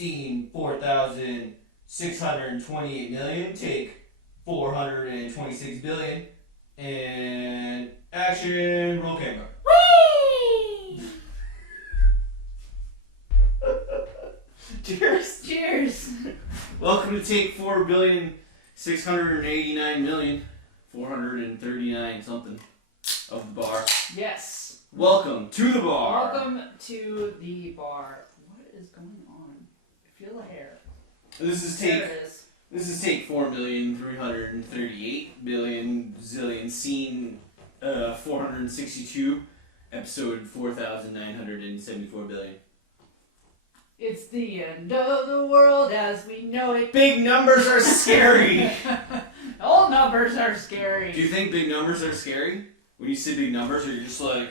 Scene 4,628 million. Take 426 billion. And action. Roll camera. Whee! Cheers. Cheers. Welcome to take 4,689,439 something of the bar. Yes. Welcome to the bar. Welcome to the bar. What is going on? I feel the hair. This is There take. it is. This is take 4,338,000,000,000 zillion scene 462 episode 4,974 billion. It's the end of the world as we know it. Big numbers are scary. All numbers are scary. Do you think big numbers are scary? When you see big numbers, or you're just like,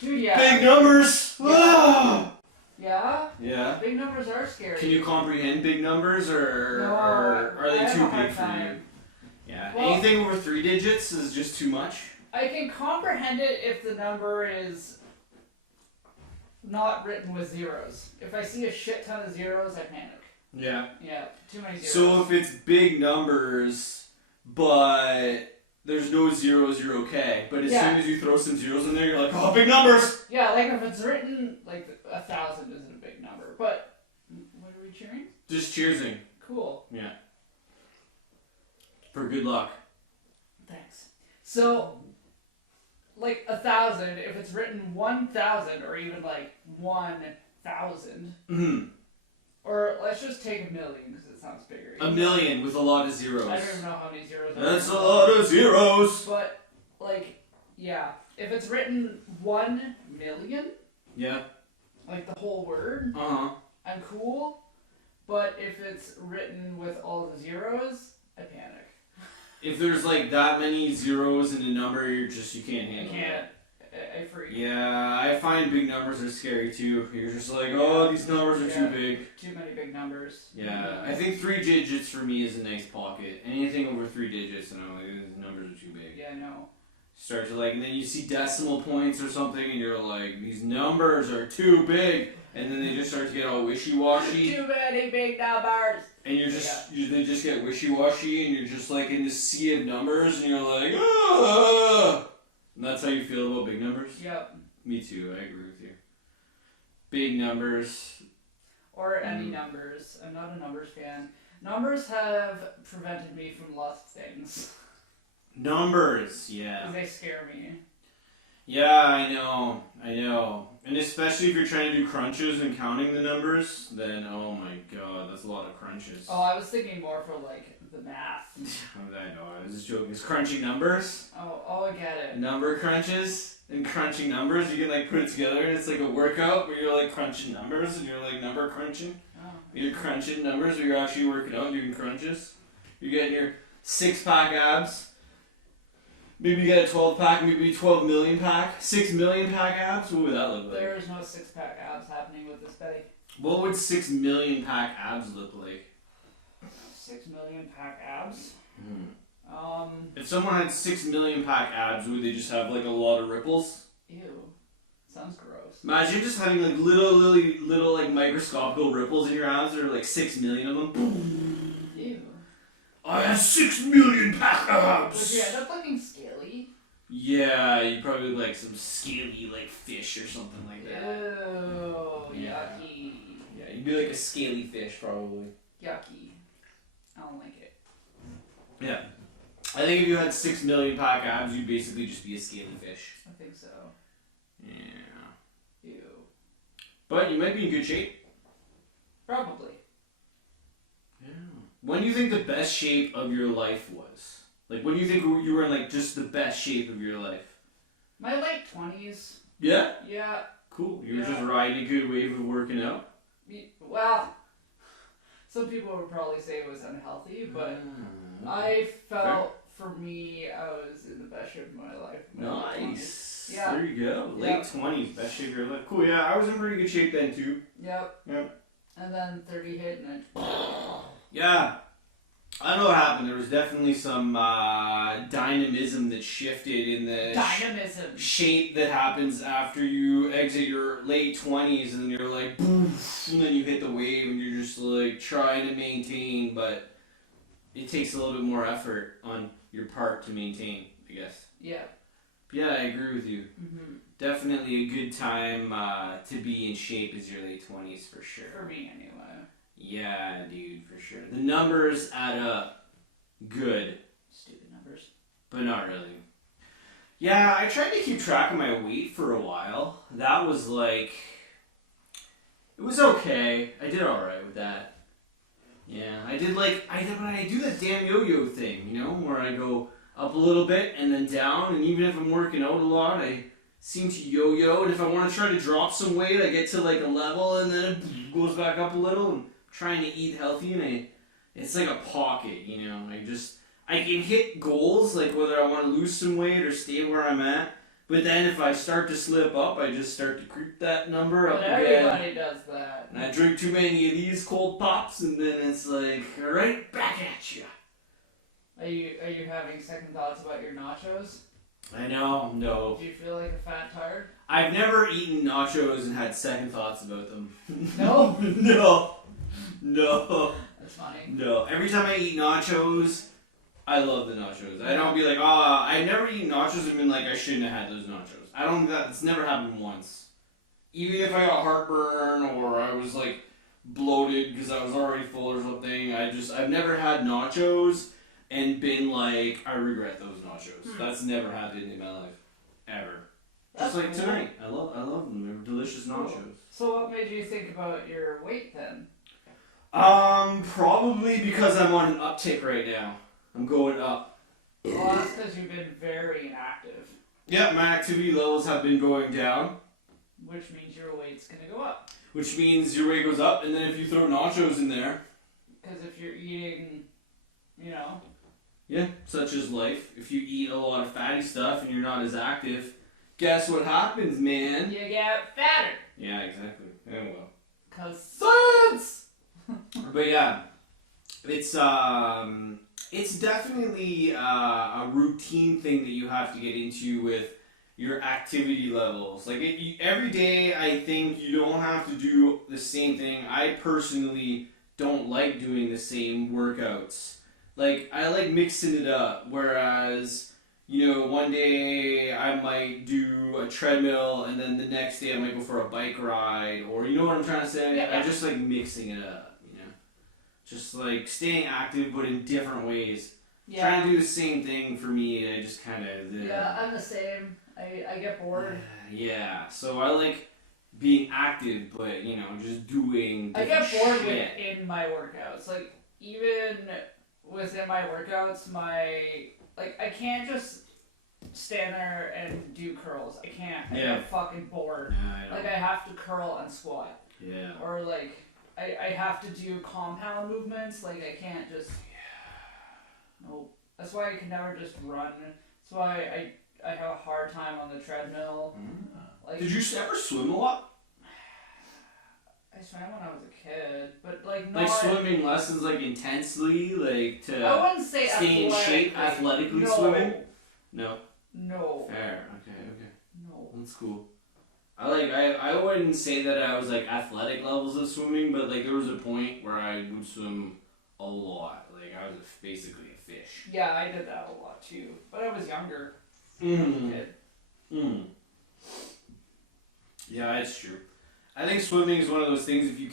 Dude, yeah. big numbers? Yeah. Ah! Yeah? Yeah. Big numbers are scary. Can you comprehend big numbers, or No, are I they have too a hard big for you? time. Yeah. Well- Anything over 3 digits is just too much. I can comprehend it if the number is not written with zeros. If I see a shit ton of zeros, I panic. Yeah. Yeah, too many zeros. So if it's big numbers, but there's no zeros, you're okay. But as Yeah. soon as you throw some zeros in there, you're like, oh, big numbers! Yeah, like if it's written, like 1,000 isn't a big number. But, what are we cheering? Just cheersing. Cool. Yeah. For good luck. Thanks. So, like 1,000, if it's written 1,000 or even like 1,000, Mm-hmm. or let's just take a million because it sounds bigger. A million with a lot of zeros. I don't even know how many zeros are. That's a lot of zeros! But, like, yeah, if it's written 1 million, Yeah. like the whole word, Uh-huh. I'm cool. But if it's written with all the zeros, I panic. If there's like that many zeros in a number, you can't I handle it. can't. I freak. Yeah, I find big numbers are scary too. You're just like, oh, these numbers are too big. Too many big numbers. Yeah, I think 3 digits for me is a nice pocket. Anything over 3 digits, and I'm like, these numbers are too big. Yeah, I know. Start to like, and then you see decimal points or something, and you're like, these numbers are too big, and then they just start to get all wishy-washy, Too many big numbers. and you're just, they just get wishy-washy, and you're just like in the sea of numbers, and you're like, ah! And that's how you feel about big numbers? Yep. Me too, I agree with you. Big numbers. Or any numbers. I'm not a numbers fan. Numbers have prevented me from lots of things. Numbers, yeah. Because they scare me. Yeah, I know. And especially if you're trying to do crunches and counting the numbers, then oh my god, that's a lot of crunches. Oh, I was thinking more for like the math. I know, I was just joking. It's crunching numbers, Oh, I get it. number crunches, and crunching numbers. You can like put it together and it's like a workout where you're like crunching numbers and you're like number crunching. Oh. You're crunching numbers where you're actually working out, doing crunches. You're getting your 6-pack abs. Maybe you get a 12-pack, maybe 12 million pack, 6 million pack abs. What would that look like? There is no 6-pack abs happening with this Betty. What would 6 million pack abs look like? 6 million pack abs? If someone had 6 million pack abs, would they just have like a lot of ripples? Ew. Sounds gross. Imagine just having like little like microscopical ripples in your abs. There are like 6 million of them. Ew. I have 6 million pack Would abs! you end up looking scaly? Yeah, you'd probably look like some scaly like fish or something like that. Ew. Yeah. Yucky. Yeah, you'd be like a scaly fish probably. Yucky. I don't like it. Yeah. I think if you had 6 million pack abs, you'd basically just be a scaly fish. I think so. Yeah. Ew. But you might be in good shape. Probably. Yeah. When do you think the best shape of your life was? Like, when do you think you were in, like, just the best shape of your life? My late 20s. Yeah? Yeah. Cool. You were Yeah. just riding a good wave of working out? Well, some people would probably say it was unhealthy, but Ah. I felt, for me, I was in the best shape of my life. My late 20s. Nice. Yeah. There you go. Late Yeah. 20s, best shape of your life. Cool, yeah, I was in pretty good shape then, too. Yep. Yep. And then 30 hit and then... Yeah. I don't know what happened. There was definitely some dynamism that shifted in the Dynamism. shape that happens after you exit your late 20s and then you're like, poof, and then you hit the wave and you're like trying to maintain, but it takes a little bit more effort on your part to maintain, I guess. Yeah. Yeah, I agree with you. Mm-hmm. Definitely a good time to be in shape is your late 20s for sure. For me, anyway. Yeah, dude, for sure. The numbers add up. Good. Stupid numbers. But not really. Yeah, I tried to keep track of my weight for a while. That was like... It was okay. I did alright with that. Yeah, I did like... When I do that damn yo-yo thing, you know? Where I go up a little bit and then down. And even if I'm working out a lot, I seem to yo-yo. And if I want to try to drop some weight, I get to like a level and then it goes back up a little. And I'm trying to eat healthy and it's like a pocket, you know? I can hit goals, like whether I want to lose some weight or stay where I'm at. But then if I start to slip up, I just start to creep that number up again. Everybody does that. And I drink too many of these cold pops, and then it's like, right back at you. Are you having second thoughts about your nachos? I know, no. Do you feel like a fat tard? I've never eaten nachos and had second thoughts about them. No? No. That's funny. No. Every time I eat nachos... I love the nachos. I don't be like, I've never eaten nachos and been like, I shouldn't have had those nachos. That's never happened once. Even if I got heartburn or I was like bloated because I was already full or something, I've never had nachos and been like, I regret those nachos. That's never happened in my life. Ever. That's just like cool. tonight. I love them. They're delicious nachos. So what made you think about your weight then? Probably because I'm on an uptick right now. I'm going up. Well, that's because you've been very inactive. Yeah, my activity levels have been going down. Which means your weight's going to go up. Which means your weight goes up, and then if you throw nachos in there... Because if you're eating, you know... Yeah, such is life. If you eat a lot of fatty stuff and you're not as active, guess what happens, man? You get fatter. Yeah, exactly. Oh, well. Because science! But yeah, it's definitely a routine thing that you have to get into with your activity levels. Like every day, I think you don't have to do the same thing. I personally don't like doing the same workouts. Like I like mixing it up. Whereas, you know, one day I might do a treadmill, and then the next day I might go for a bike ride, or you know what I'm trying to say? Yeah. I just like mixing it up. Just like staying active, but in different ways. Yeah. Trying to do the same thing for me, I just kind of... Yeah, I'm the same. I get bored. Yeah, so I like being active, but, you know, just doing I get bored shit. within my workouts. Like, even within my workouts, I can't just stand there and do curls. I can't. I get fucking bored. Yeah, I have to curl and squat. Yeah. Or, like... I have to do compound movements, like I can't just... No. That's why I can never just run. That's why I have a hard time on the treadmill. Like, did you ever swim a lot? I swam when I was a kid, but like not... Like swimming lessons, like intensely, like to I wouldn't say stay in shape, athletically swimming? No. No. Fair. Okay. No. That's cool. I wouldn't say that I was like athletic levels of swimming, but like there was a point where I would swim a lot. Like I was basically a fish. Yeah, I did that a lot too, but I was younger. Yeah, it's true. I think swimming is one of those things. If you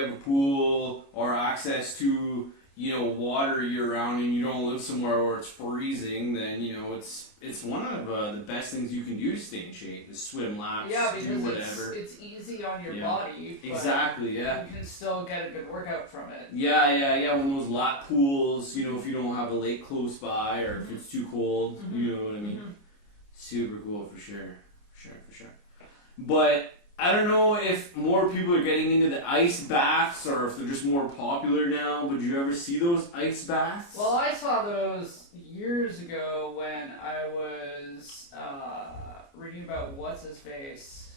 have a pool or access to, you know, water year round, and you don't live somewhere where it's freezing, then you know it's one of the best things you can do to stay in shape is swim laps, do whatever. It's easy on your body. But exactly, yeah. You can still get a good workout from it. Yeah. One of those lap pools, you know, if you don't have a lake close by or if it's too cold, you know what I mean. Super cool for sure. But I don't know if more people are getting into the ice baths or if they're just more popular now, but did you ever see those ice baths? Well, I saw those years ago when I was reading about what's-his-face,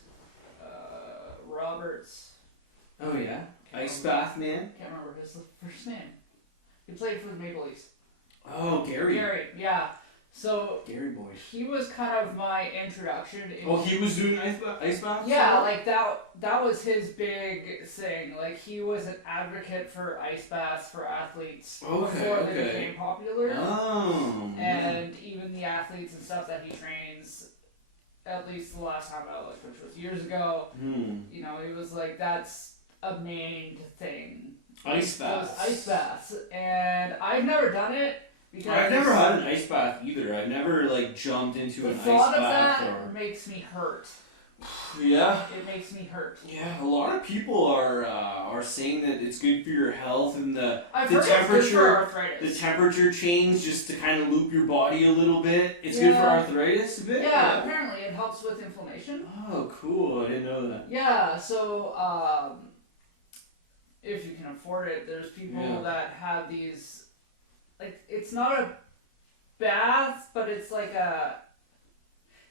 Roberts. Oh, yeah? Ice bath man? Can't remember his first name. He played for the Maple Leafs. Oh, Gary. Gary, yeah. So Gary boy. he was kind of my introduction. Oh, he was doing ice baths? Yeah, like that was his big thing. Like he was an advocate for ice baths for athletes before they became popular. Oh. And even the athletes and stuff that he trains, at least the last time I looked, which was years ago, you know, he was like, that's a main thing. Ice baths. Ice baths. And I've never done it. Because I've never had an ice bath either. I've never like jumped into an ice bath. The thought of that makes me hurt. Yeah. It makes me hurt. Yeah, a lot of people are saying that it's good for your health and the temperature change just to kind of loop your body a little bit. It's good for arthritis a bit. Yeah, apparently it helps with inflammation. Oh, cool! I didn't know that. Yeah, so if you can afford it, there's people that have these. Like, it's not a bath, but it's like a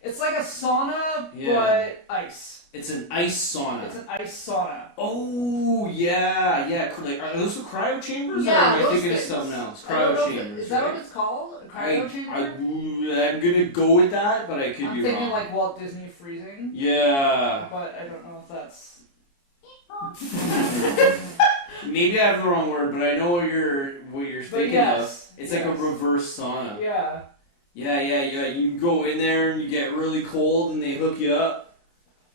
sauna, but ice. It's an ice sauna. It's an ice sauna. Oh, yeah. Like, are those the cryo chambers? Yeah, or am I thinking of something else? Cryo chambers. Is that what it's called? A cryo chamber? I'm gonna go with that, but I could be wrong. I'm thinking like Walt Disney freezing. Yeah. But I don't know if that's... Maybe I have the wrong word, but I know what you're thinking of. It's like a reverse sauna. Yeah. Yeah. You can go in there and you get really cold and they hook you up.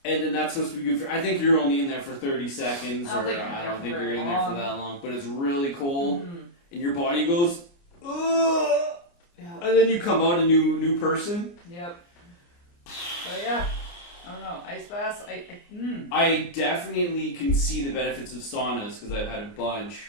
And then that's supposed to be good for... I think you're only in there for 30 seconds. I don't think you're in there for that long. But it's really cold. Mm-hmm. And your body goes... Ugh! Yeah. And then you come out a new person. Yep. But yeah. I don't know, ice baths, I definitely can see the benefits of saunas because I've had a bunch,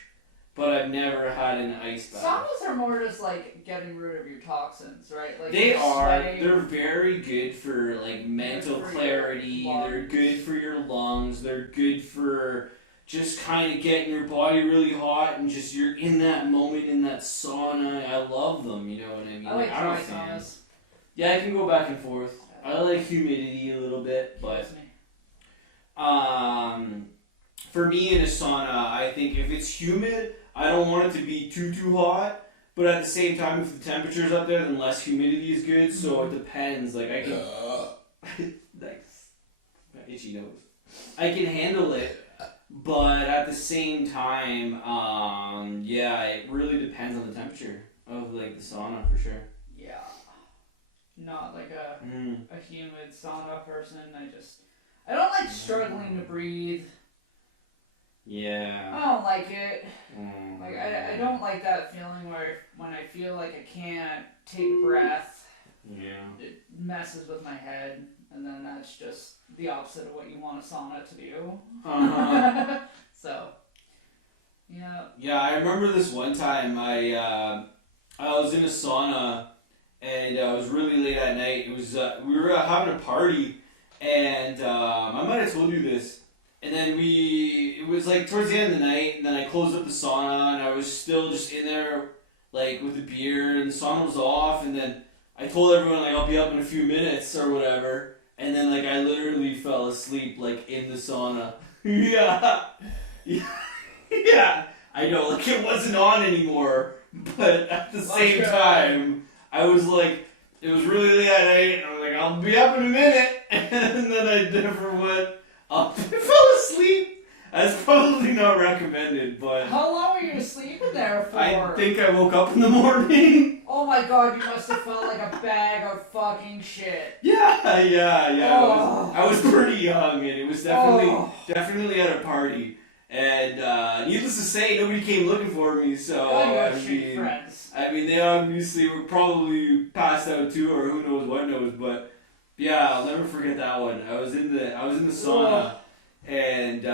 but I've never had an ice bath. Saunas are more just like getting rid of your toxins, right? Like they are. They're very good for like mental clarity. They're good for your lungs. They're good for just kind of getting your body really hot and just you're in that moment in that sauna. I love them. You know what I mean? I like dry saunas. Yeah, I can go back and forth. I like humidity a little bit, but for me in a sauna, I think if it's humid, I don't want it to be too hot. But at the same time, if the temperature's up there, then less humidity is good. So it depends. Like I can, nice, my itchy nose. I can handle it, but at the same time, it really depends on the temperature of like the sauna for sure. Yeah. Not like a humid sauna person. I don't like struggling to breathe. Yeah. I don't like it. Like I don't like that feeling where when I feel like I can't take a breath. Yeah. It messes with my head, and then that's just the opposite of what you want a sauna to do. So. Yeah. Yeah, I remember this one time I was in a sauna. And it was really late at night. It was we were having a party, and I might have told you this. And then it was like towards the end of the night, and then I closed up the sauna, and I was still just in there, like with the beer, and the sauna was off. And then I told everyone like I'll be up in a few minutes or whatever. And then like I literally fell asleep like in the sauna. Yeah. I know, like it wasn't on anymore, but at the same time. I was like, it was really late at night, and I was like, I'll be up in a minute, and then I never went up. I fell asleep. That's probably not recommended, but... How long were you sleeping there for? I think I woke up in the morning. Oh my god, you must have felt like a bag of fucking shit. Yeah. Oh. I was pretty young, and it was definitely at a party. And needless to say, nobody came looking for me, so friends. I mean, they obviously were probably passed out too, or who knows what knows. But yeah, I'll never forget that one. I was in the sauna, and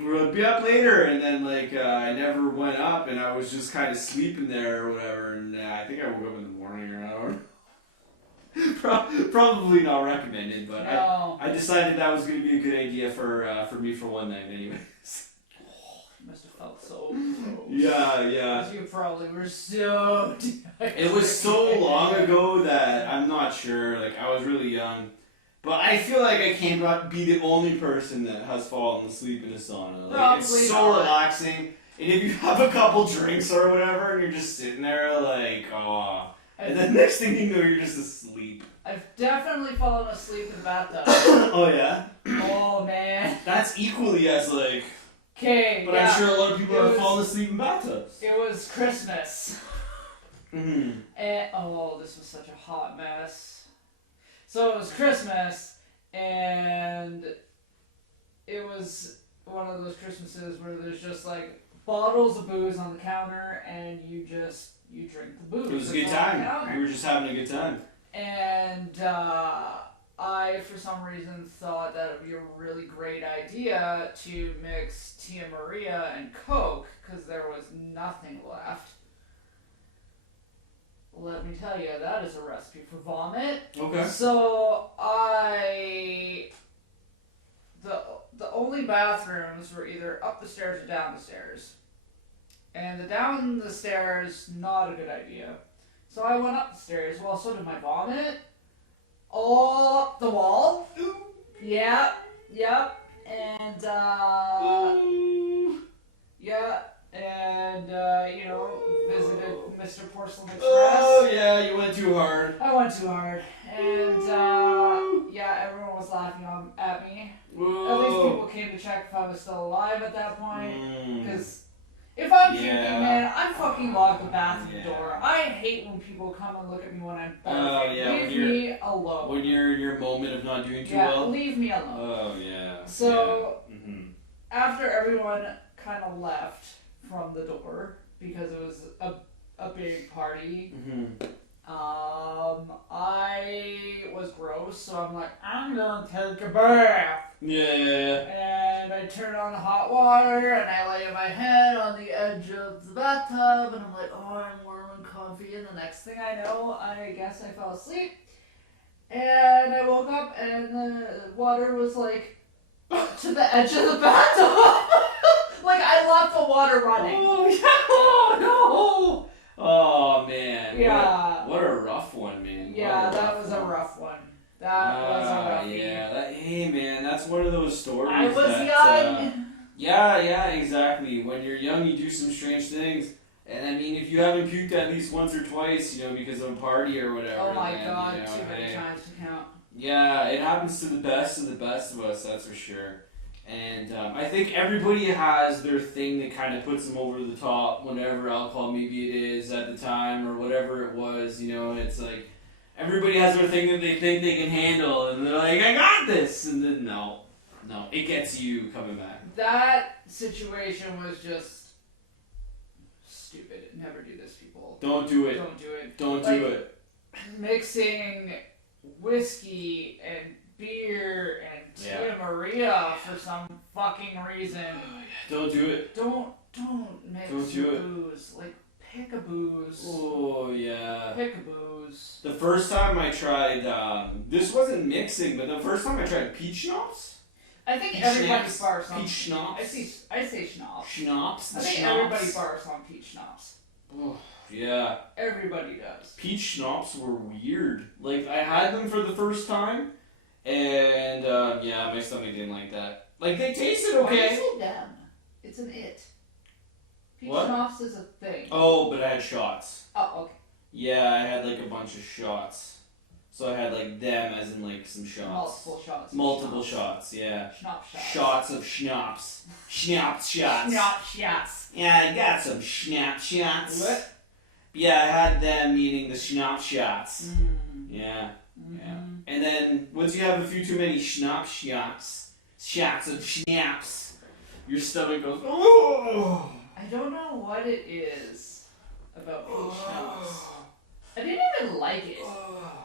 we'll be up later, and then like I never went up, and I was just kind of sleeping there or whatever. And I think I woke up in the morning, or I don't know. Probably not recommended, but no. I decided that was going to be a good idea for me for one night, anyways. You must have felt so. Yeah. You probably were so. It was so long ago that I'm not sure. Like I was really young, but I feel like I can't be the only person that has fallen asleep in a sauna. Like it's so relaxing, and if you have a couple drinks or whatever, and you're just sitting there like, And then next thing you know, you're just asleep. I've definitely fallen asleep in the bathtub. Oh yeah? Oh man. That's equally as like... Okay, But I'm sure a lot of people are falling asleep in bathtubs. It was Christmas. Mm-hmm. And, oh, this was such a hot mess. So it was Christmas, and it was one of those Christmases where there's just like bottles of booze on the counter, and you drink the booze. It was a good time. We were just having a good time. And I, for some reason, thought that it would be a really great idea to mix Tia Maria and Coke, because there was nothing left. Let me tell you, that is a recipe for vomit. Okay. So the only bathrooms were either up the stairs or down the stairs. And the down the stairs, not a good idea. So I went up the stairs. Well, so did my vomit. All up the wall. Yep. And, yeah. And, visited Mr. Porcelain Express. Oh, yeah, you went too hard. I went too hard. And, everyone was laughing at me. Whoa. At least people came to check if I was still alive at that point. Because if I'm puking, man, I fucking lock the bathroom door. I hate when people come and look at me when I'm barfing. Leave me alone. When you're in your moment of not doing too well? Leave me alone. Oh, yeah. So, after everyone kind of left from the door, because it was a big party, I was gross, so I'm like, I'm gonna take a bath. Yeah. And I turn on the hot water, and I lay my head on the edge of the bathtub, and I'm like, oh, I'm warm and comfy, and the next thing I know, I guess I fell asleep. And I woke up, and the water was like up to the edge of the bathtub. Like I left the water running. Oh, yeah. Oh, no. Oh, man. Yeah. What a rough one, man. Yeah, that was a rough one. That was a rough one. Yeah. Hey, man, that's one of those stories. I was young. Yeah, exactly. When you're young, you do some strange things. And I mean, if you haven't puked at least once or twice, because of a party or whatever. Oh my god, too many times to count. Yeah, it happens to the best of us, that's for sure. And I think everybody has their thing that kind of puts them over the top, whatever alcohol maybe it is at the time or whatever it was, it's like everybody has their thing that they think they can handle and they're like, I got this! And then no, it gets you coming back. That situation was just stupid. Never do this, people. Don't do it. Don't do it. Mixing whiskey and beer and Tia Maria for some fucking reason. Don't do it. Don't mix booze. Like, pick a booze. Oh, yeah. Pick a booze. The first time I tried, this wasn't mixing, but the first time I tried peach schnapps. I think everybody bars on peach schnapps. I say schnapps. Schnapps. I think everybody bars on peach schnapps. Oh, yeah. Everybody does. Peach schnapps were weird. Like, I had them for the first time, and, my stomach didn't like that. Like, they tasted okay. Why do you say them? It's an it. Peach schnapps is a thing. Oh, but I had shots. Oh, okay. Yeah, I had, like, a bunch of shots. So I had, like, them as in, like, some shots. Multiple shots, yeah. Schnapps shots. Shots of schnapps. Schnapps shots. Schnapps shots. Yeah, I got some schnapps shots. What? Yeah, I had them, meaning the schnapps shots. Yeah. Mm-hmm. Yeah. And then, once you have a few too many schnapps shots of schnapps, your stomach goes, oh! I don't know what it is about peach schnapps. I didn't even like it.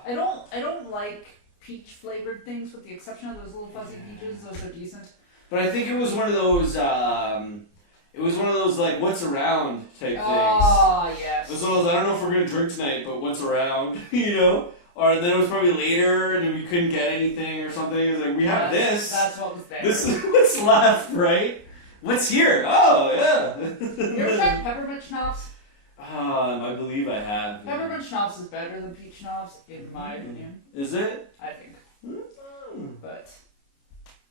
I don't like peach flavored things with the exception of those little fuzzy peaches. Those are decent. But I think it was one of those, like, what's around type things. Oh, yes. It was one of those, I don't know if we're going to drink tonight, but what's around, Or then it was probably later and we couldn't get anything or something. It was like, we have this. That's what was there. This is what's left, right? What's here? Oh, yeah. You ever tried peppermint schnapps? I believe I have. Peppermint schnapps is better than peach schnapps, in my opinion. Is it? I think. But,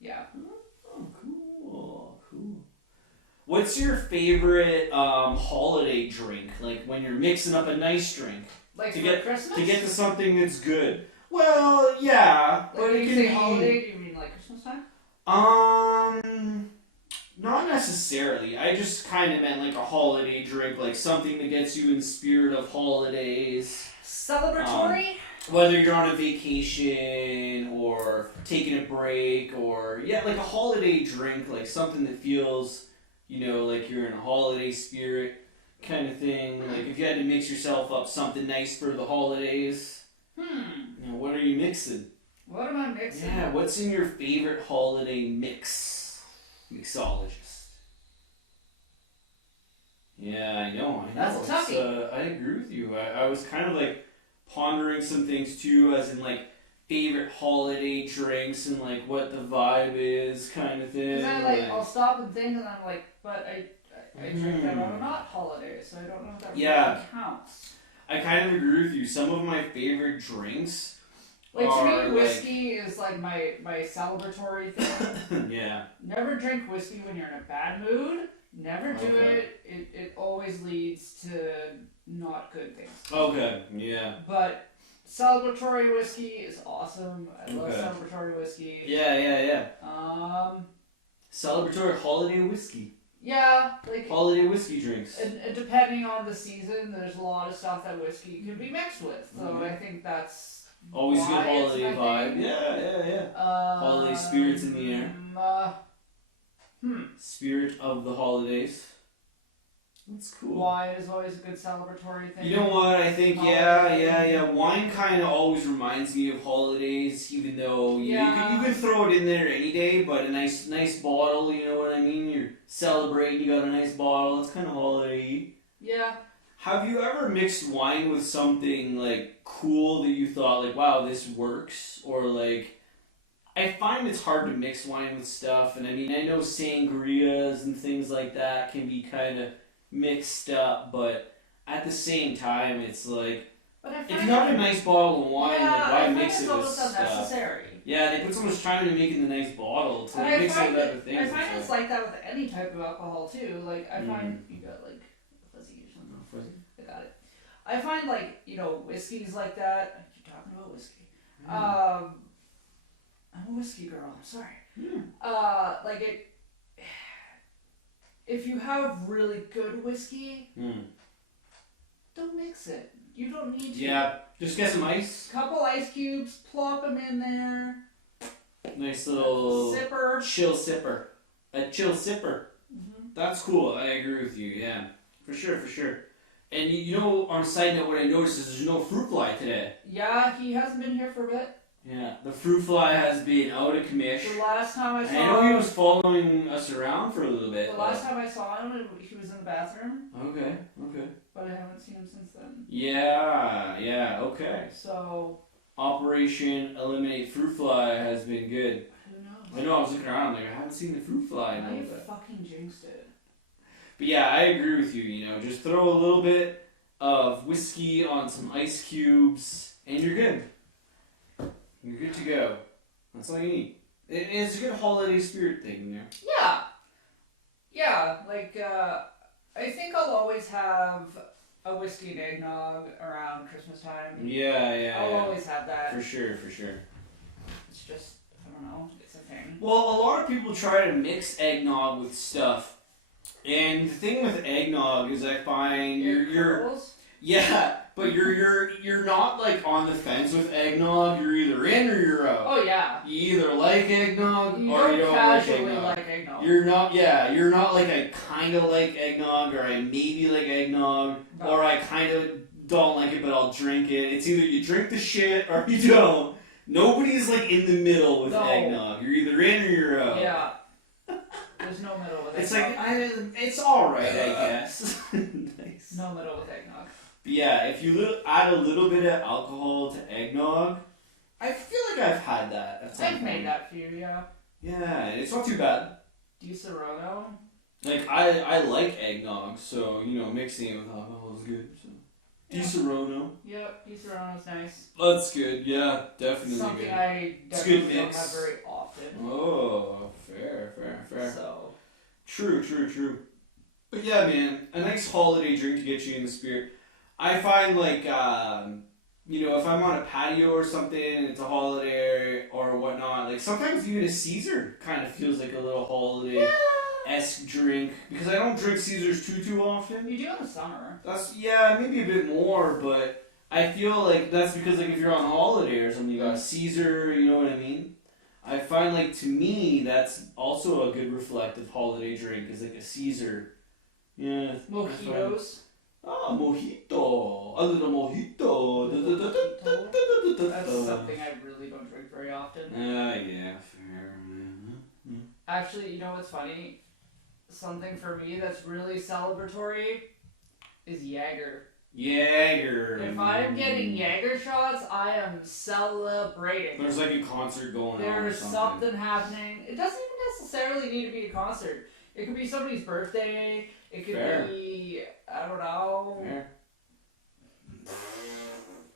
yeah. Oh, cool. What's your favorite holiday drink? Like when you're mixing up a nice drink? Like to for get Christmas? to get to something that's good. Well, yeah, Like but when it you can say be. holiday, do you mean like Christmas time? Not necessarily. I just kind of meant like a holiday drink, like something that gets you in the spirit of holidays. Celebratory? Whether you're on a vacation or taking a break or, yeah, like a holiday drink, like something that feels, like you're in a holiday spirit kind of thing. Like if you had to mix yourself up something nice for the holidays, what are you mixing? What am I mixing? Yeah, what's in your favorite holiday mix? Mixologist. Yeah, I know. That's a toughie. I agree with you. I was kind of like pondering some things too, as in like favorite holiday drinks and like what the vibe is, kind of thing. Because I'll stop and think, and I'm like, but I drink that on a not holiday, so I don't know if that really counts. I kind of agree with you. Some of my favorite drinks. Like to me, whiskey is like my celebratory thing. Yeah. Never drink whiskey when you're in a bad mood. Never do it. It always leads to not good things. Okay, yeah. But celebratory whiskey is awesome. I love celebratory whiskey. Yeah. Celebratory holiday whiskey. Yeah, like holiday whiskey drinks. And depending on the season, there's a lot of stuff that whiskey can be mixed with. So I think that's always good holiday vibe. Yeah. Holiday spirits in the air. Spirit of the holidays. That's cool. Wine is always a good celebratory thing. You know what? I think, yeah. Wine kind of always reminds me of holidays, even though you could throw it in there any day, but a nice bottle, you know what I mean? You're celebrating, you got a nice bottle, it's kind of holiday-y. Yeah. Have you ever mixed wine with something, like, cool that you thought, like, wow, this works? Or, like, I find it's hard to mix wine with stuff, and I mean, I know sangrias and things like that can be kind of mixed up, but at the same time, it's like, if you have a nice bottle of wine, like, why mix it with stuff? Necessary. Yeah, they put so much time into making the nice bottle to like, mix it with other things. I find it's like that with any type of alcohol too. Like I find you got like fuzzy or something. Fuzzy. I got it. I find like whiskeys like that. I keep talking about whiskey. I'm a whiskey girl. I'm sorry. Like it. If you have really good whiskey, don't mix it. You don't need to. Yeah, just get some ice. Couple ice cubes, plop them in there. Nice little sipper. Chill sipper. A chill sipper. Mm-hmm. That's cool. I agree with you. Yeah, for sure. And on a side note, what I noticed is there's no fruit fly today. Yeah, he hasn't been here for a bit. Yeah, the fruit fly has been out of commission. The last time I saw him... I know he was following us around for a little bit. The last time I saw him, he was in the bathroom. Okay. But I haven't seen him since then. Yeah, okay. So... Operation Eliminate Fruit Fly has been good. Who knows? I know, I was looking around, like, I haven't seen the fruit fly. Now you fucking jinxed it. But yeah, I agree with you, just throw a little bit of whiskey on some ice cubes, and you're good. You're good to go. That's all you need. It's a good holiday spirit thing, Yeah, like, I think I'll always have a whiskey and eggnog around Christmas time. Yeah. I'll always have that. For sure. It's just, I don't know, it's a thing. Well, a lot of people try to mix eggnog with stuff. And the thing with eggnog is I find you're yeah, but you're not like on the fence with eggnog. You're either in or you're out. Oh yeah. You either like eggnog or you don't casually like eggnog. You're not like I kind of like eggnog or I maybe like eggnog or I kind of don't like it but I'll drink it. It's either you drink the shit or you don't. Nobody's like in the middle with eggnog. You're either in or you're out. Yeah. There's no middle with eggnog. It's like it's all right, I guess. Nice. No middle with eggnog. But yeah, if you add a little bit of alcohol to eggnog, I feel like I've had that. I've made that for you, yeah. Yeah, it's not too bad. Di-Serono. Like I like eggnog, so mixing it with alcohol is good. So. Yeah. Di-Serono. Yep, Di-Serono's nice. That's good. Yeah, definitely Something good. I definitely don't have very often. Oh, fair. So. True. But yeah, man, a nice holiday drink to get you in the spirit. I find like if I'm on a patio or something and it's a holiday or whatnot, like sometimes even a Caesar kind of feels like a little holiday-esque drink because I don't drink Caesars too often. You do in the summer. That's maybe a bit more, but I feel like that's because like if you're on holiday or something, you got a Caesar, you know what I mean? I find like to me that's also a good reflective holiday drink is like a Caesar. Yeah. Mojitos. Oh, mojito. A little mojito. That's something I really don't drink very often. Yeah, fair. Actually, you know what's funny? Something for me that's really celebratory is Jaeger. Jaeger. If I'm getting Jaeger shots, I am celebrating. There's like a concert going on. There's something happening. It doesn't even necessarily need to be a concert. It could be somebody's birthday. It could be, I don't know,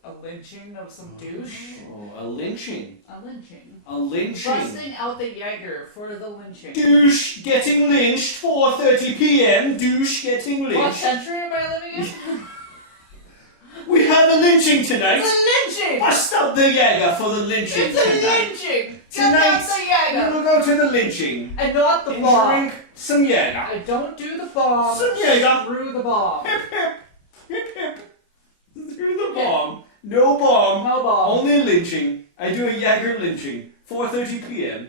a lynching of some douche. Oh, a lynching. A lynching. A lynching. Busting out the Jaeger for the lynching. Douche getting lynched, 4:30 p.m. Douche getting lynched. What century am I living in? We have a lynching tonight. It's a lynching! Bust out the Jaeger for the lynching It's a tonight. lynching! Tonight, Get out the Jaeger! we will go to the lynching. And not the And bomb. drink some Jaeger. I don't do the bomb. Some Jaeger. Screw the bomb. Hip hip. Hip hip. Through the bomb. No bomb. No bomb. Only lynching. I do a Jaeger lynching. 4:30 p.m.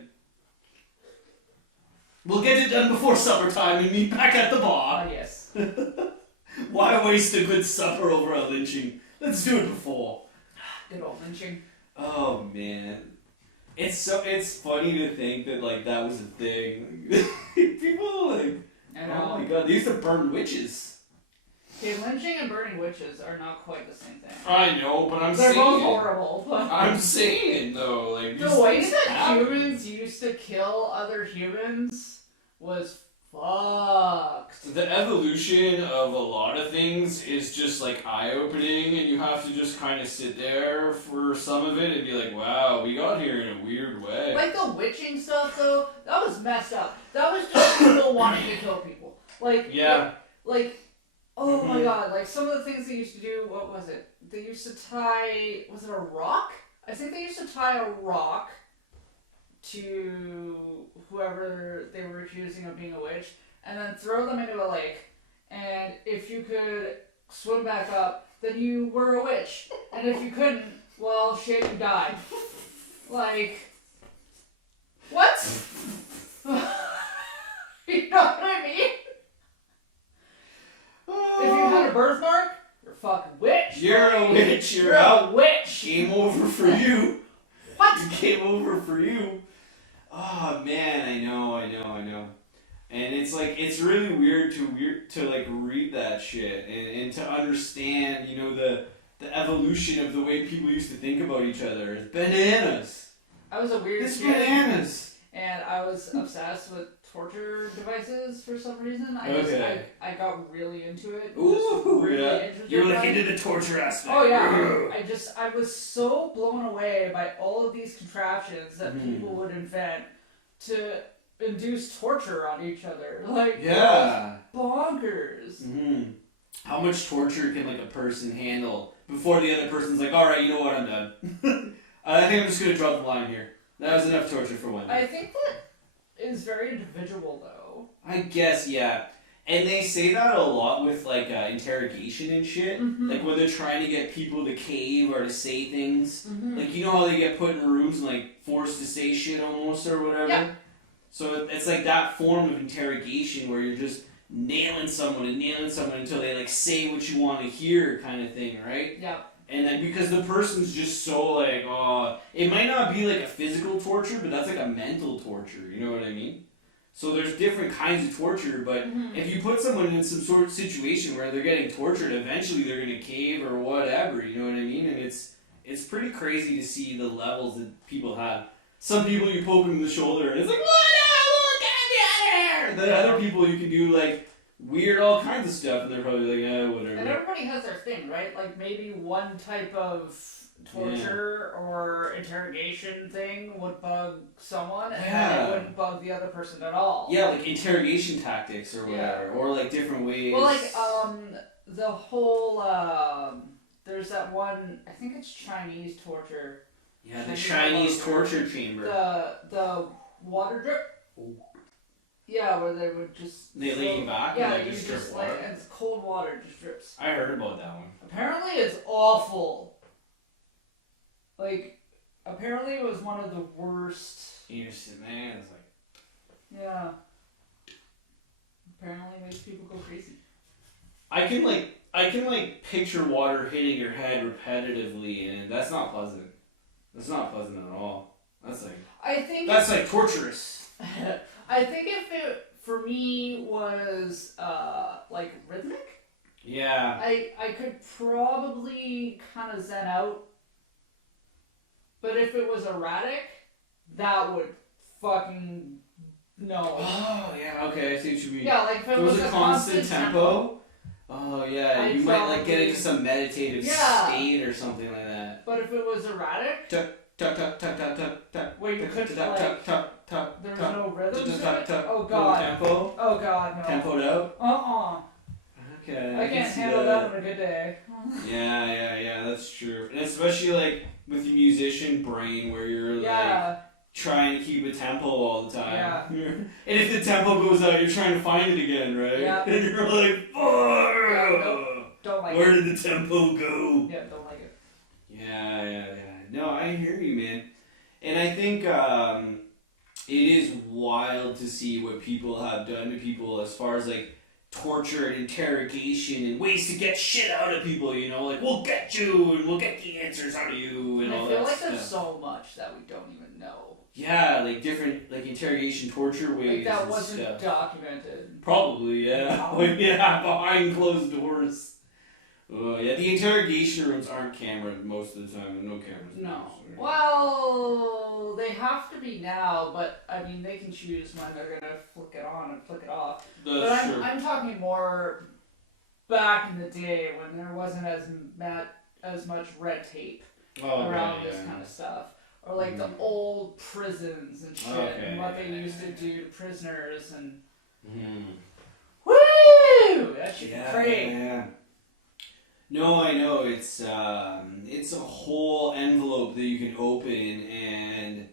We'll get it done before supper time and meet back at the bar. Ah, yes. Why waste a good supper over a lynching? Let's do it before. Good old lynching. Oh man. It's funny to think that like that was a thing. People like I know. oh my god, they used to burn witches. Okay, lynching and burning witches are not quite the same thing. I know, but They're both horrible. But I'm saying though, like the way that humans used to kill other humans was fucked. The evolution of a lot of things is just like eye-opening, and you have to just kind of sit there for some of it and be like, wow, we got here in a weird way. Like the witching stuff, though, that was messed up. That was just people wanting to kill people. Like, yeah. Like oh my god, like some of the things they used to do, what was it? They used to tie, was it a rock? I think they used to tie a rock to whoever they were accusing of being a witch, and then throw them into a lake, and if you could swim back up, then you were a witch, and if you couldn't, well, shit, you died. Like, what? You know what I mean? If you had a birthmark, you're a fucking witch. You're a witch, you're a witch. Game over for you. What? Game over for you. Oh man, I know. And it's like it's really weird to like read that shit and to understand, you know, the evolution of the way people used to think about each other. It's bananas. I was a weird It's kid, bananas. and I was obsessed with torture devices for some reason. I got really into it. Ooh, really yeah. interested You were by like it. into the torture aspect. Oh yeah, I was so blown away by all of these contraptions that people would invent to induce torture on each other. Like, yeah, bonkers. Mm-hmm. How much torture can like a person handle before the other person's like, all right, you know what, I'm done. I think I'm just gonna drop the line here. That was enough torture for one day. I think that is very individual though. I guess, yeah. And they say that a lot with like interrogation and shit. Mm-hmm. Like when they're trying to get people to cave or to say things. Mm-hmm. Like, you know how they get put in rooms and like forced to say shit almost or whatever? Yeah. So it's like that form of interrogation where you're just nailing someone until they like say what you want to hear kind of thing, right? Yeah. And then because the person's just so like, it might not be like a physical torture, but that's like a mental torture, you know what I mean? So there's different kinds of torture, but if you put someone in some sort of situation where they're getting tortured, eventually they're going to cave or whatever, you know what I mean? And it's pretty crazy to see the levels that people have. Some people you poke them in the shoulder and it's like, what? Get me out of here! And then other people you can do like weird all kinds of stuff and they're probably like, whatever. And everybody has their thing, right? Like maybe one type of torture or interrogation thing would bug someone, and Yeah. then it wouldn't bug the other person at all. Yeah, like interrogation tactics or whatever, or like different ways. Well, like the whole there's that one. I think it's Chinese torture. Yeah, the Chinese torture chamber. The water drip. Oh. Yeah, where they would just. They lay you back. Yeah, and you just just like, and it's cold water just drips. I heard about that one. Apparently, it's awful. Like, apparently, it was one of the worst. You just sit there and it's like. Yeah. Apparently, it makes people go crazy. I can picture water hitting your head repetitively, and that's not pleasant. That's not pleasant at all. That's like torturous. I think if it for me was like rhythmic. Yeah. I could probably kind of zen out. But if it was erratic, that would fucking no. Oh yeah. Okay, I see what you mean. Yeah, like if it was a constant tempo. Oh yeah, you might like get into some meditative state or something like that. But if it was erratic, where you could like, there's no rhythm to it. Oh god. Tempo. Oh god, no. Tempoed out. Okay. I can't handle that on a good day. Yeah, that's true. And especially like with the musician brain where you're like trying to keep a tempo all the time. Yeah. And if the tempo goes out, you're trying to find it again, right? Yeah. And you're like, don't like where it. did the tempo go? Yeah, don't like it. Yeah. No, I hear you, man. And I think it is wild to see what people have done to people as far as like torture and interrogation and ways to get shit out of people, you know, like we'll get you and we'll get the answers out of you and all that. I feel like there's so much that we don't even know. Yeah, like different like interrogation torture ways. Like that wasn't documented. Probably, yeah. Yeah, behind closed doors. Yeah, the interrogation rooms aren't cameraed most of the time. No cameras. No. Well, they have to be now, but I mean, they can choose when they're gonna flick it on and flick it off. That's true. I'm talking more back in the day when there wasn't as much red tape around this kind of stuff, or like the old prisons and shit, and what they used to do to prisoners and. Woo! That shit great. Yeah. No, I know it's a whole envelope that you can open and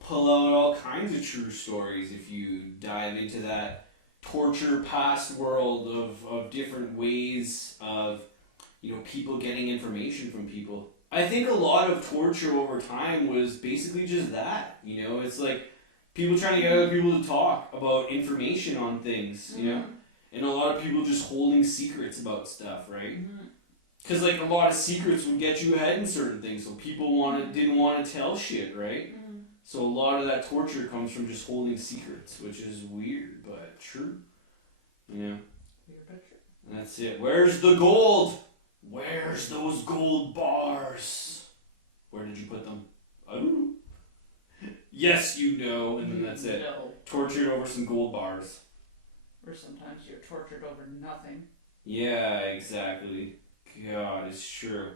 pull out all kinds of true stories if you dive into that torture past world of different ways of people getting information from people. I think a lot of torture over time was basically just that. It's like people trying to get other people to talk about information on things. And a lot of people just holding secrets about stuff, right? Because like a lot of secrets would get you ahead in certain things, so people didn't want to tell shit, right? So a lot of that torture comes from just holding secrets, which is weird but true. Weird but true. That's it. Where's the gold? Where's those gold bars? Where did you put them? I don't know. Yes, and then that's it. No. Tortured over some gold bars. Or sometimes you're tortured over nothing. Yeah, exactly. God, it's true.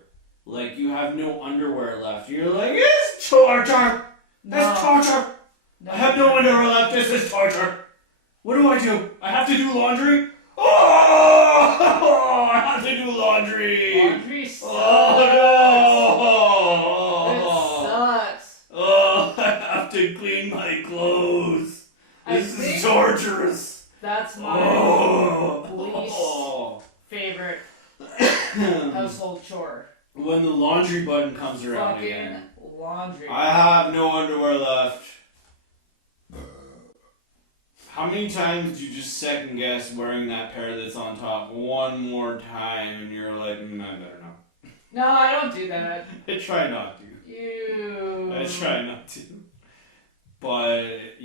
Like, you have no underwear left. You're like, it's torture! It's torture! No. I have no underwear left. This is torture! What do? I have to do laundry? Oh! I have to do laundry! Laundry sucks! Oh, no! It sucks! Oh, I have to clean my clothes. This is torturous. That's my least favorite household chore. When the laundry button comes around again. Laundry. I have no underwear left. How many times do you just second guess wearing that pair that's on top one more time and you're like, I better not. No, I don't do that. I try not to. Ew. I try not to. But,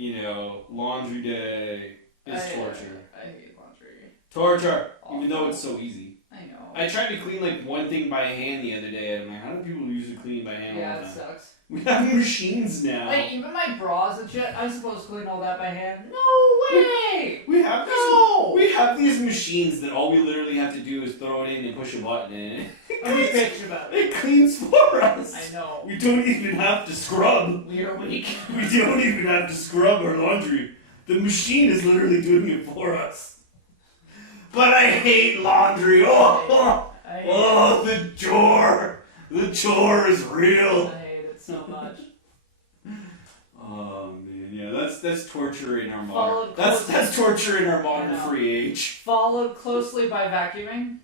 laundry day is torture. I hate laundry. Torture! Awful. Even though it's so easy. I know. I tried to clean like one thing by hand the other day, and I'm like, how do people usually clean by hand all Yeah, the it time? sucks. We have machines now. Like, even my bras and shit, I'm supposed to clean all that by hand. No way! We have these machines that all we literally have to do is throw it in and push a button and And we bitch about it. It cleans for us. I know. We don't even have to scrub. We are weak. We don't even have to scrub our laundry. The machine is literally doing it for us. But I hate laundry. The chore. The chore is real. I hate it so much. Oh man, yeah, that's torture in our Followed modern. closely- That's torture in our I modern know. free age. Followed closely by vacuuming.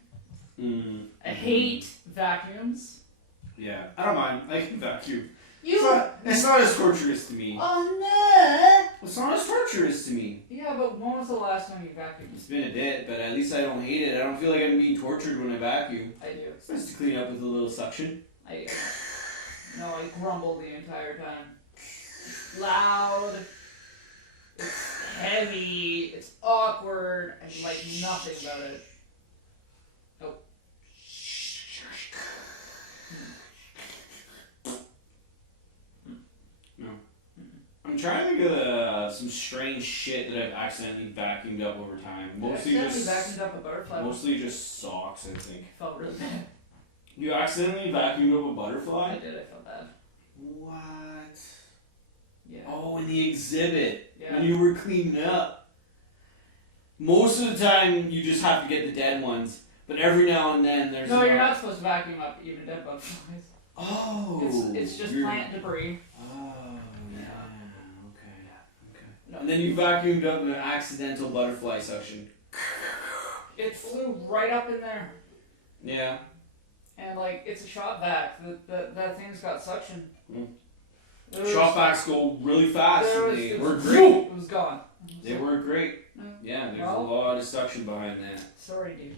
I Mm. hate vacuums. Yeah, I don't mind. I can vacuum. You. It's not as torturous to me. Oh no. It's not as torturous to me. Yeah, but when was the last time you vacuumed? It's been a bit, but at least I don't hate it. I don't feel like I'm being tortured when I vacuum. I do. It's nice to clean up with a little suction. I do. No, I grumble the entire time. It's loud. It's heavy. It's awkward. I like nothing about it. Oh. I'm trying to think of some strange shit that I've accidentally vacuumed up over time. Mostly I just accidentally vacuumed up a butterfly. mostly just socks, I think. Felt really bad. You accidentally vacuumed up a I butterfly? did. I felt bad. What? Yeah. Oh, in the exhibit. Yeah. When you were cleaning up. Most of the time, you just have to get the dead ones. But every now and then, there's No, you're not supposed to vacuum up even dead butterflies. Oh. It's just you're- plant debris. Oh, yeah. Okay. No. And then you vacuumed up an accidental butterfly suction. It flew right up in there. Yeah. And like it's a shot vac. That thing's got suction. Mm. There was- Shot backs go really fast. there And was- they it work was- great. It was gone. They work great. Mm. Yeah, there's Well- a lot of suction behind that. Sorry, dude.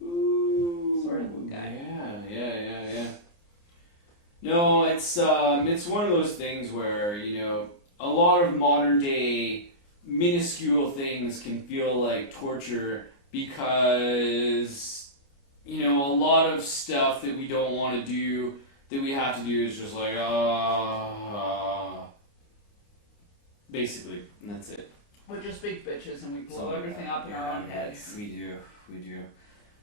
Ooh. Sorry, little guy. Yeah. No, it's one of those things where, a lot of modern day minuscule things can feel like torture because, a lot of stuff that we don't want to do, that we have to do is just like, basically, and that's it. We're just big bitches and we blow everything up in our own heads. We do.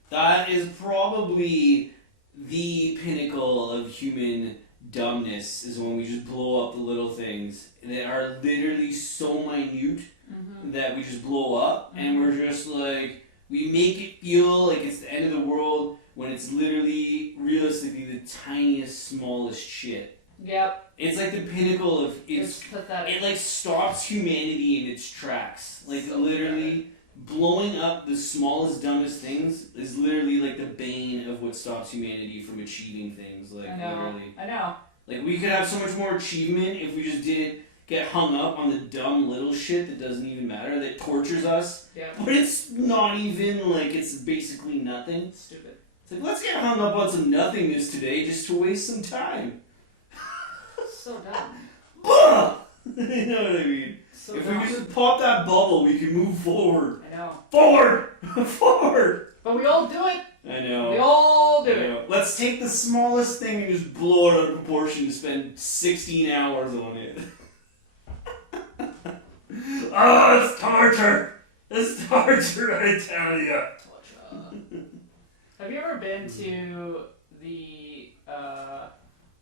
That is probably the pinnacle of human dumbness, is when we just blow up the little things that are literally so minute Mm-hmm. that we just blow up, and we're just like, we make it feel like it's the end of the world when it's literally, realistically, the tiniest, smallest shit. Yep. It's like the pinnacle of, It's pathetic. it like stops humanity in its tracks. Like So literally blowing up the smallest, dumbest things is literally like the bane of what stops humanity from achieving things. Like I know. literally. I know. Like we could have so much more achievement if we just didn't get hung up on the dumb little shit that doesn't even matter, that tortures us. Yep. But it's not even like, it's basically nothing. Stupid. It's like, let's get hung up on some nothingness today just to waste some time. So dumb. Bah! You know what I mean? So If dumb. we could just pop that bubble, we can move forward. I know. Forward! Forward! But we all do it. I know. We all do I it. know. Let's take the smallest thing and just blow it out of proportion and spend 16 hours on it. Oh, it's torture! It's torture, I tell ya! Have you ever been to the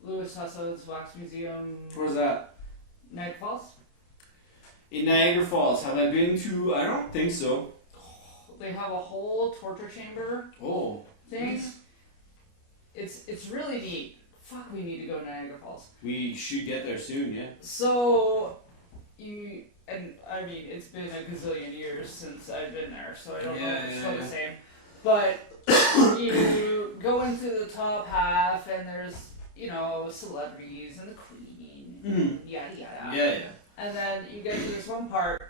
Louis Hussow's Wax Museum, Where's that? Niagara Falls? In Niagara Falls. Have I been to? I don't think so. They have a whole torture chamber Oh. thing. It's really neat. Fuck, we need to go to Niagara Falls. We should get there soon, yeah. So, it's been a gazillion years since I've been there, so I don't know if it's still the same. But you go into the top half, and there's, celebrities and the Queen, yada yada. Yeah. And then you get to this one part,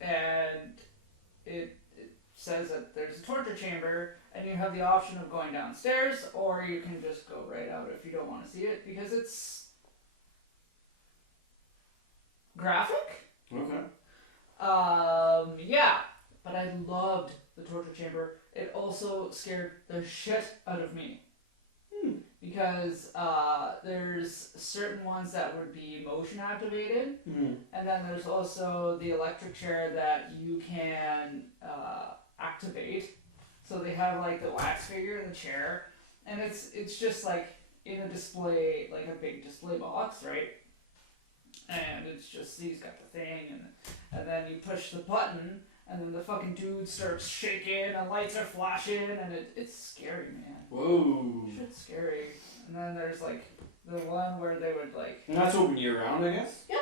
and it says that there's a torture chamber, and you have the option of going downstairs, or you can just go right out if you don't want to see it, because it's graphic. Okay. Yeah, but I loved the torture chamber. It also scared the shit out of me. Because there's certain ones that would be motion activated, and then there's also the electric chair that you can activate. So they have like the wax figure in the chair, and it's just like in a display, like a big display box, right? And it's just he's got the thing, and then you push the button, and then the fucking dude starts shaking, and lights are flashing, and it's scary, man. Whoa. Shit's scary. And then there's like the one where they would like. And that's open year round, I guess. Yeah.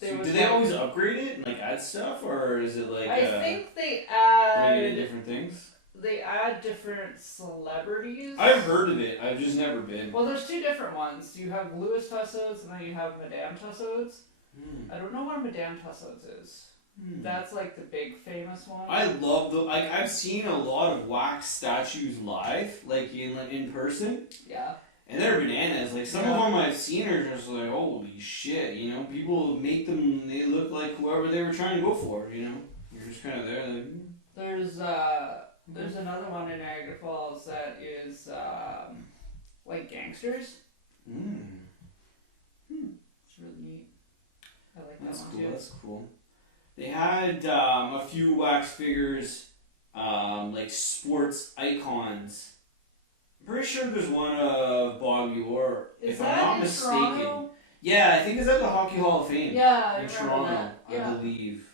So do they always upgrade it and like add stuff, or is it like? I think they bring in add different things. They add different celebrities. I've heard of it. I've just never been. Well, there's two different ones. You have Louis Tussauds and then you have Madame Tussauds. I don't know what Madame Tussauds is. That's like the big famous one. I love I've seen a lot of wax statues live, like in person. Yeah. And they're bananas. Like some of them I've seen are just like, holy shit, you know. People make them. They look like whoever they were trying to go for. You know. You're just kind of there. Like, There's another one in Niagara Falls that is like gangsters. It's really neat. I like that one too. That's cool. They had a few wax figures, like sports icons. I'm pretty sure there's one of Bobby Orr, if I'm not mistaken. Toronto? Yeah, I think it's at the Hockey Hall of Fame. Yeah, in Toronto, I believe.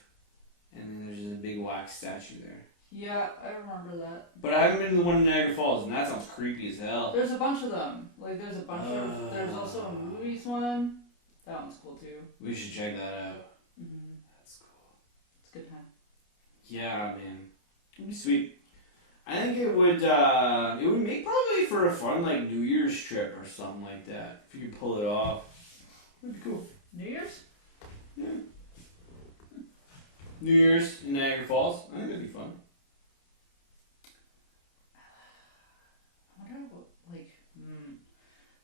And then there's just a big wax statue there. Yeah, I remember that. But I haven't been to the one in Niagara Falls, and that sounds creepy as hell. There's a bunch of them. Like, there's a bunch of... There's also a movies one. That one's cool, too. We should check that out. That's cool. It's a good time. Yeah, man. It'd be sweet. I think it would make probably for a fun, like, New Year's trip or something like that. If you could pull it off. That'd be cool. New Year's? Yeah. New Year's in Niagara Falls. I think that'd be fun. I wonder what, like,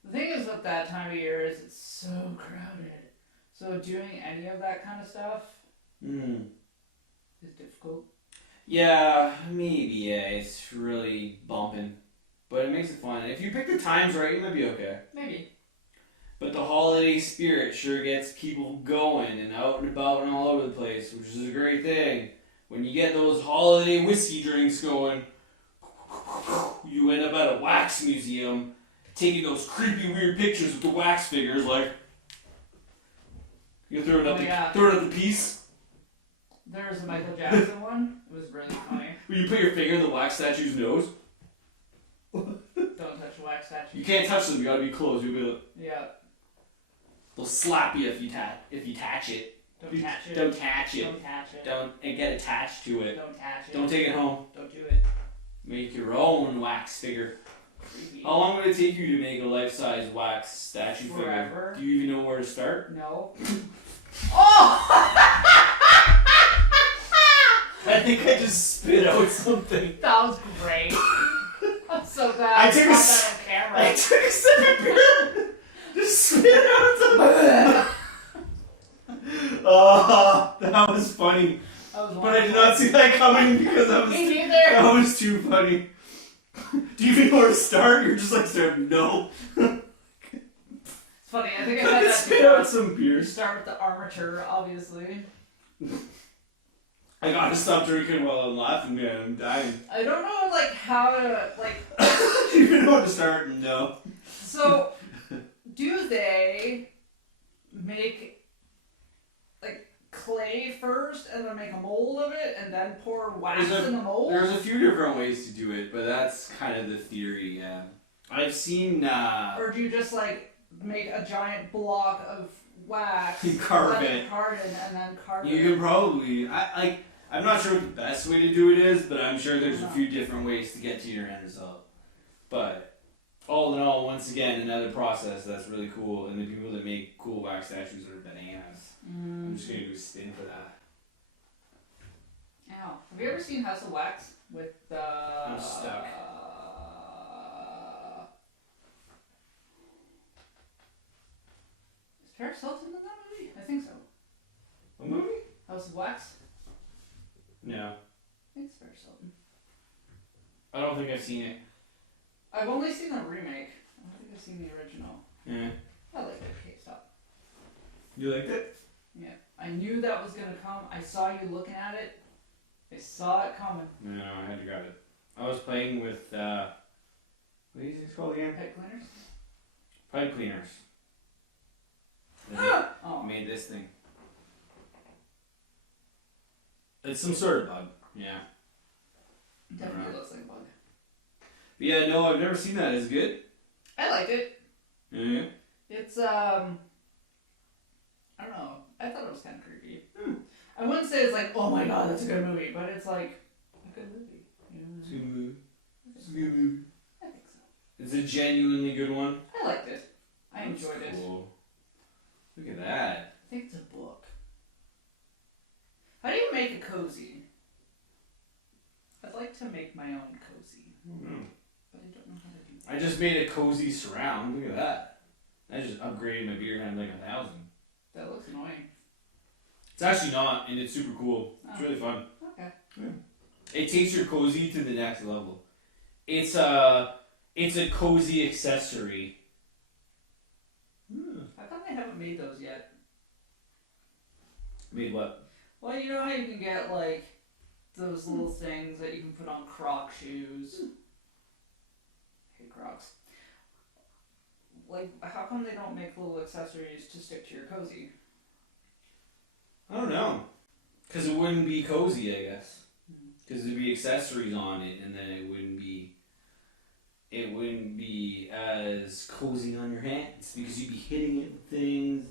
the thing is with that time of year is it's so crowded. So doing any of that kind of stuff is difficult. Yeah, maybe, yeah. It's really bumping. But it makes it fun. If you pick the times right, it might be okay. Maybe. But the holiday spirit sure gets people going and out and about and all over the place, which is a great thing. When you get those holiday whiskey drinks going, you end up at a wax museum taking those creepy, weird pictures with the wax figures, like, you throw it up the piece. There was a Michael Jackson one. It was really funny. Where you put your finger in the wax statue's nose. Don't touch a wax statue. You can't touch them. You gotta be close. You'll be like, yeah. They'll slap you if you touch it. Don't touch it. Don't touch it. Don't touch it. Don't get attached to it. Don't touch it. Don't take it home. Don't do it. Make your own wax figure. Creepy. How long would it take you to make a life-size wax statue Forever. figure? Do you even know where to start? No. Oh! I think I just spit out something. That was great. I'm so glad I took got that on camera. I took a sip of beer. Just spit out something. Oh, that was funny. But I did not see that coming because Me neither. that was too funny. Do you even know where to start? You're just like, no. It's funny. I think I had that spit too. out some beer. You start with the armature, obviously. I gotta stop drinking while I'm laughing, man. I'm dying. I don't know, like, how to, like... Do you even know where to start? No. So, do they make, like, clay first and then make a mold of it and then pour wax in the mold? There's a few different ways to do it, but that's kind of the theory, yeah. I've seen, Or do you just, like, make a giant block of wax, carve let it, harden, and then carve it? You can probably, I'm not sure what the best way to do it is, but I'm sure there's a few different ways to get to your end result. But all in all, once again, another process that's really cool, and the people that make cool wax statues are bananas. I'm just gonna do a spin for that. Ow. Have you ever seen House of Wax with I'm stuck. Is Paris Hilton in that movie? I think so. What movie? House of Wax? No. I think it's Paris Hilton. I don't think I've seen it. I've only seen the remake. I don't think I've seen the original. Yeah. I liked it. Okay, stop. You liked it? Yeah. I knew that was gonna come. I saw you looking at it. I saw it coming. No, I had to grab it. I was playing with What is it called again? Pipe cleaners? Pipe cleaners. Oh. Made this thing. It's some sort of bug. Yeah. Definitely looks like a bug. But yeah, no, I've never seen that. Is it good? I liked it. Yeah. It's, I don't know. I thought it was kind of creepy. I wouldn't say it's like, oh my god, that's a good movie, but it's like a good movie. You know? It's a good movie. It's a good movie. I think so. It's a genuinely good one. I liked it. I enjoyed it. Cool. Look at that. I think it's a book. How do you make a cozy? I'd like to make my own cozy, I don't know. but I don't know how to do that. I just made a cozy surround. Look at that. I just upgraded my beer hand like 1,000. That looks annoying. It's actually not, and it's super cool. It's really fun. Okay. Yeah. It takes your cozy to the next level. It's a cozy accessory. How come they haven't made those yet? Made what? Well, you know how you can get like those little things that you can put on Croc shoes. Hey, Crocs. Like, how come they don't make little accessories to stick to your cozy? I don't know. Because it wouldn't be cozy, I guess. Because there'd be accessories on it, and then it wouldn't be as cozy on your hands because you'd be hitting it with things.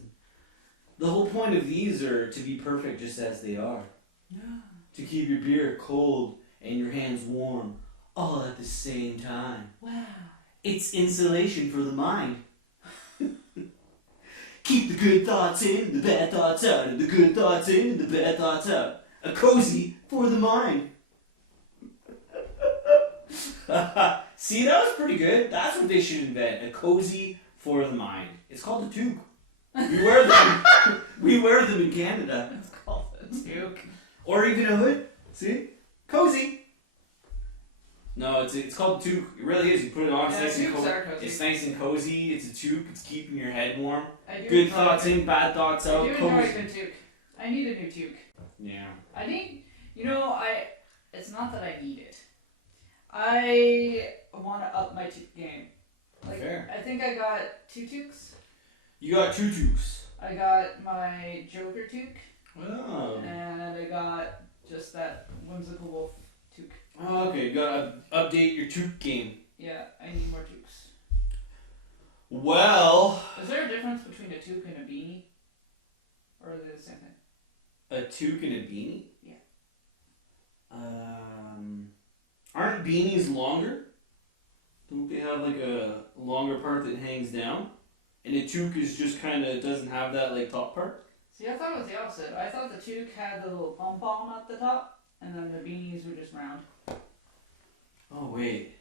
The whole point of these are to be perfect just as they are. Yeah. To keep your beer cold and your hands warm all at the same time. Wow. It's insulation for the mind. Keep the good thoughts in, the bad thoughts out, and the good thoughts in, and the bad thoughts out. A cozy for the mind. See, that was pretty good. That's what they should invent. A cozy for the mind. It's called a toque. We wear them. We wear them in Canada. It's called a toque. Or even a hood. See? Cozy. No, it's called a toque. It really is. You put it on. Yeah, It's nice and toques are cozy. It's nice and cozy. It's a toque. It's keeping your head warm. I do Good enjoy thoughts it. in, bad thoughts I out. do enjoy a Cozy. good toque. I need a new toque. Yeah. I need, it's not that I need it. I want to up my toque game. Like, Fair. I think I got 2 toques. You got 2 toques. I got my Joker toque, Oh. and I got just that whimsical wolf toque. Oh, okay. You gotta update your toque game. Yeah, I need more toques. Well, Is there a difference between a toque and a beanie? Or are they the same thing? a toque and a beanie? Yeah. Aren't beanies longer? Don't they have like a longer part that hangs down? And a toque is just kind of doesn't have that like top part? See, I thought it was the opposite. I thought the toque had the little pom-pom at the top, and then the beanies were just round. Oh wait.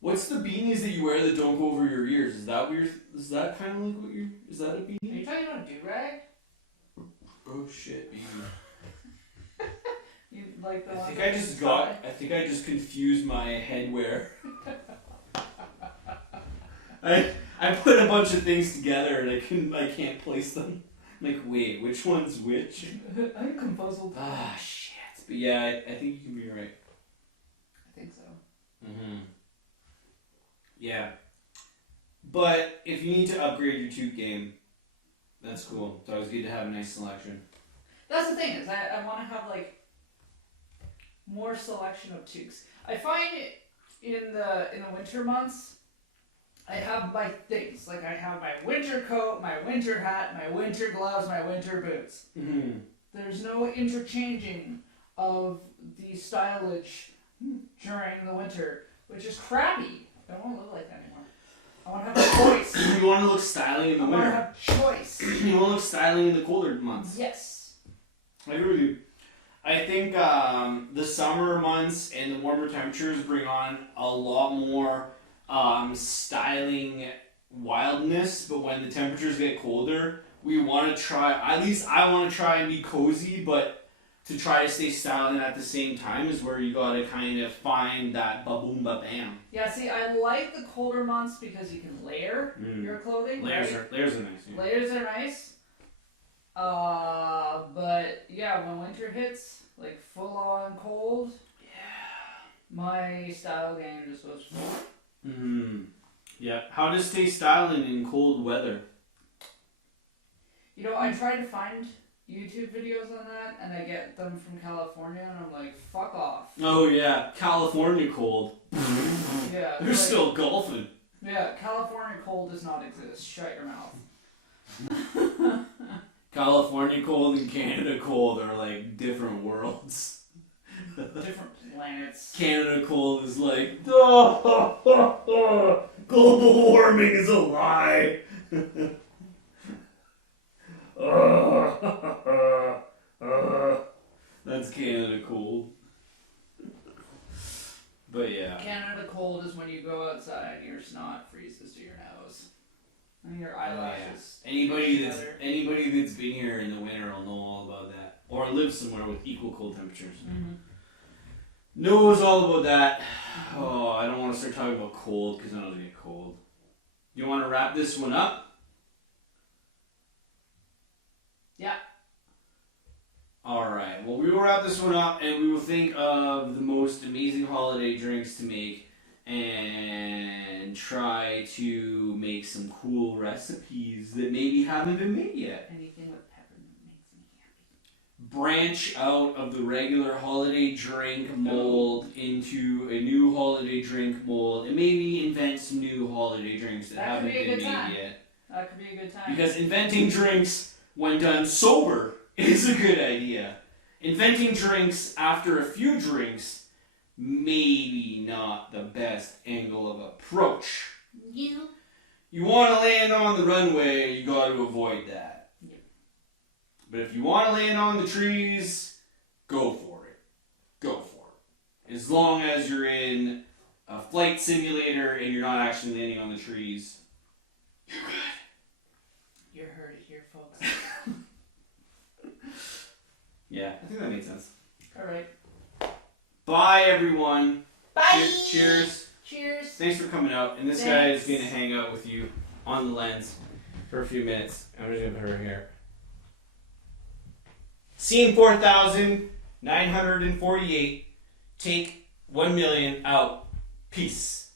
What's the beanies that you wear that don't go over your ears? Is that weird? Is that kind of like what you're? Is that a Are beanie? you talking about a do-rag? Oh shit, beanie. You like the I one think that I just got. I think I just confused my headwear. I put a bunch of things together and I can't place them. I'm like, wait, which one's which? I'm confuzzled. Ah shit. But yeah, I think you can be right. I think so. Mm-hmm. Yeah. But if you need to upgrade your toque game, that's cool. It's always good to have a nice selection. That's the thing is I want to have like more selection of toques. I find in the winter months I have my things like I have my winter coat, my winter hat, my winter gloves, my winter boots. Mm-hmm. There's no interchanging of the stylage during the winter, which is crappy. I don't want to look like that anymore. I want to have a choice. You want to look styling in the I want to winter. have choice. You want to look styling in the colder months. Yes. I agree with you. I think the summer months and the warmer temperatures bring on a lot more styling wildness, but when the temperatures get colder, we want to try, at least I want to try and be cozy, but to try to stay styling at the same time is where you gotta kind of find that ba-boom ba-bam. Yeah, see, I like the colder months because you can layer your clothing. Layers right? are nice. Yeah. Layers are nice. But yeah, when winter hits, like full on cold. My style game just goes. Yeah. How to stay styling in cold weather? You know, I try to find YouTube videos on that, and I get them from California, and I'm like, fuck off. Oh yeah, California cold. Yeah. They're still golfing. Yeah, California cold does not exist. Shut your mouth. California cold and Canada cold are like different worlds. Different planets. Canada cold is like, oh, global warming is a lie. That's Canada cold. But yeah. Canada cold is when you go outside and your snot freezes to your nose. And your eyelashes. Anybody that's been here in the winter will know all about that. Or lives somewhere with equal cold temperatures. Mm-hmm. Knows all about that. Oh, I don't want to start talking about cold because I know it'll get cold. You want to wrap this one up? Yeah. Alright, well, we will wrap this one up and we will think of the most amazing holiday drinks to make and try to make some cool recipes that maybe haven't been made yet. Anything with peppermint makes me happy. Branch out of the regular holiday drink mold into a new holiday drink mold and maybe invent some new holiday drinks that haven't been made yet. That could be a good time. Because inventing drinks when done sober is a good idea. Inventing drinks after a few drinks, maybe not the best angle of approach. You want to land on the runway, you got to avoid that. Yep. But if you want to land on the trees, go for it. Go for it. As long as you're in a flight simulator and you're not actually landing on the trees, you're good. You heard it here, folks. Yeah, I think that makes sense. Alright. Bye, everyone. Bye! Cheers. Cheers. Thanks for coming out. And this guy is going to hang out with you on the lens for a few minutes. I'm just going to put her here. Scene 4,948. Take 1 million out. Peace.